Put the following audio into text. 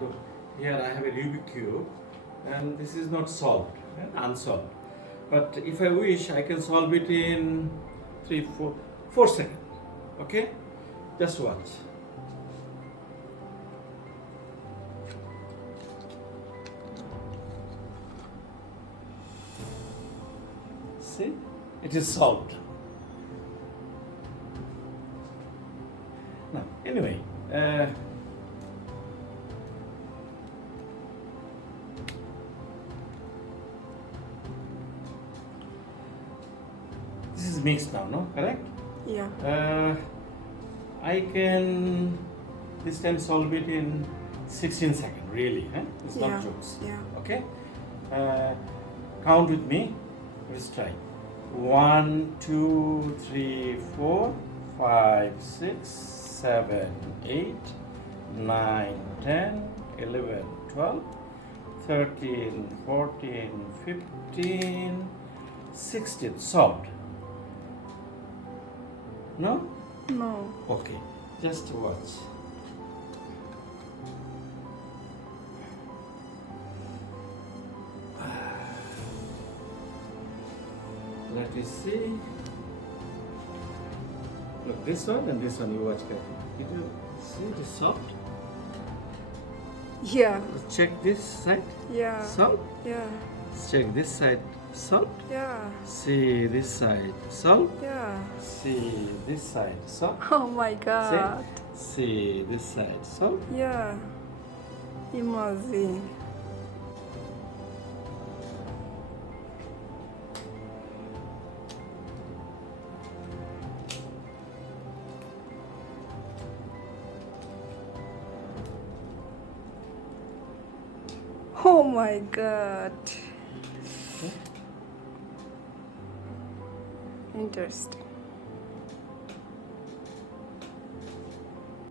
Look, here I have a Rubik Cube, and this is not solved, unsolved. But if I wish, I can solve it in 4 seconds. Okay? Just watch. See? It is solved. Now, anyway, this is mixed now, no? Correct? Yeah. I can this time solve it in 16 seconds, really. It's Yeah. not jokes. Yeah. Okay? Count with me. Let's try. 1, 2, 3, 4, 5, 6, 7, 8, 9, 10, 11, 12, 13, 14, 15, 16. Solved. No? No. Okay. Just watch. Let me see. Look, this one and this one, you watch carefully. Did you see it is soft? Yeah. Let's check this side. Yeah. Soft. Yeah. Let's check this side. Soft. Yeah. See this side. Soft. Yeah. See this side. Soft. Oh my God. See this side. Soft. Yeah. Imagine. Oh my God. Interesting.